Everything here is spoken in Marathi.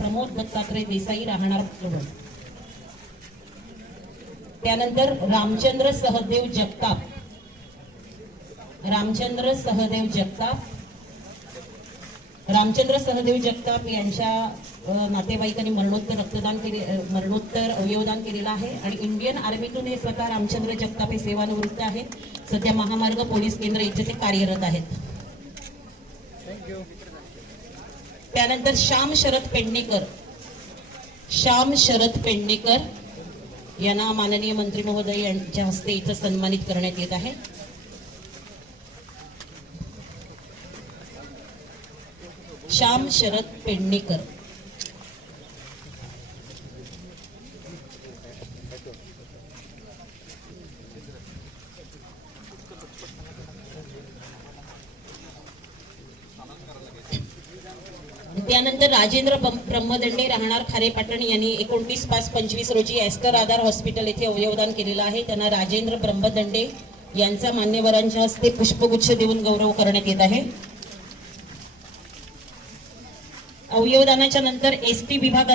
प्रमोद दत्तात्रय देसाई राहणार लोहण। त्यानंतर रामचंद्र सहदेव जगताप, रामचंद्र सहदेव जगताप यांच्या नातेवाईकांनी मरणोत्तर अवयवदान केलेलं आहे आणि इंडियन आर्मीतून हे स्वतः रामचंद्र जगताप हे सेवानिवृत्त आहेत। सध्या महामार्ग पोलीस केंद्र इथे ते कार्यरत आहेत। त्यानंतर श्याम शरद पेडणेकर यांना माननीय मंत्री महोदय यांच्या हस्ते इथं सन्मानित करण्यात येत आहे। श्याम शरद पेडणेकर। त्यानंतर राजेंद्र ब्रह्मदंडे राहणार खारेपाटण यांनी 29/5/25 रोजी एस्टर आधार हॉस्पिटल येथे अवयवदान केलेलं आहे। त्यांना राजेंद्र ब्रह्मदंडे यांचा मान्यवरांच्या हस्ते पुष्पगुच्छ देऊन गौरव करण्यात येत आहे। अवयवदानाच्या नंतर एसटी विभाग